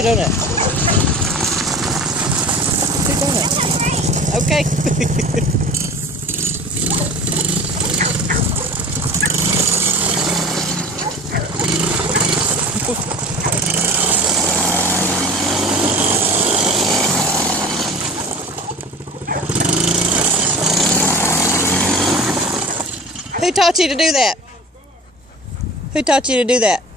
Chew donut. Chew donut. Okay. Who taught you to do that? Who taught you to do that?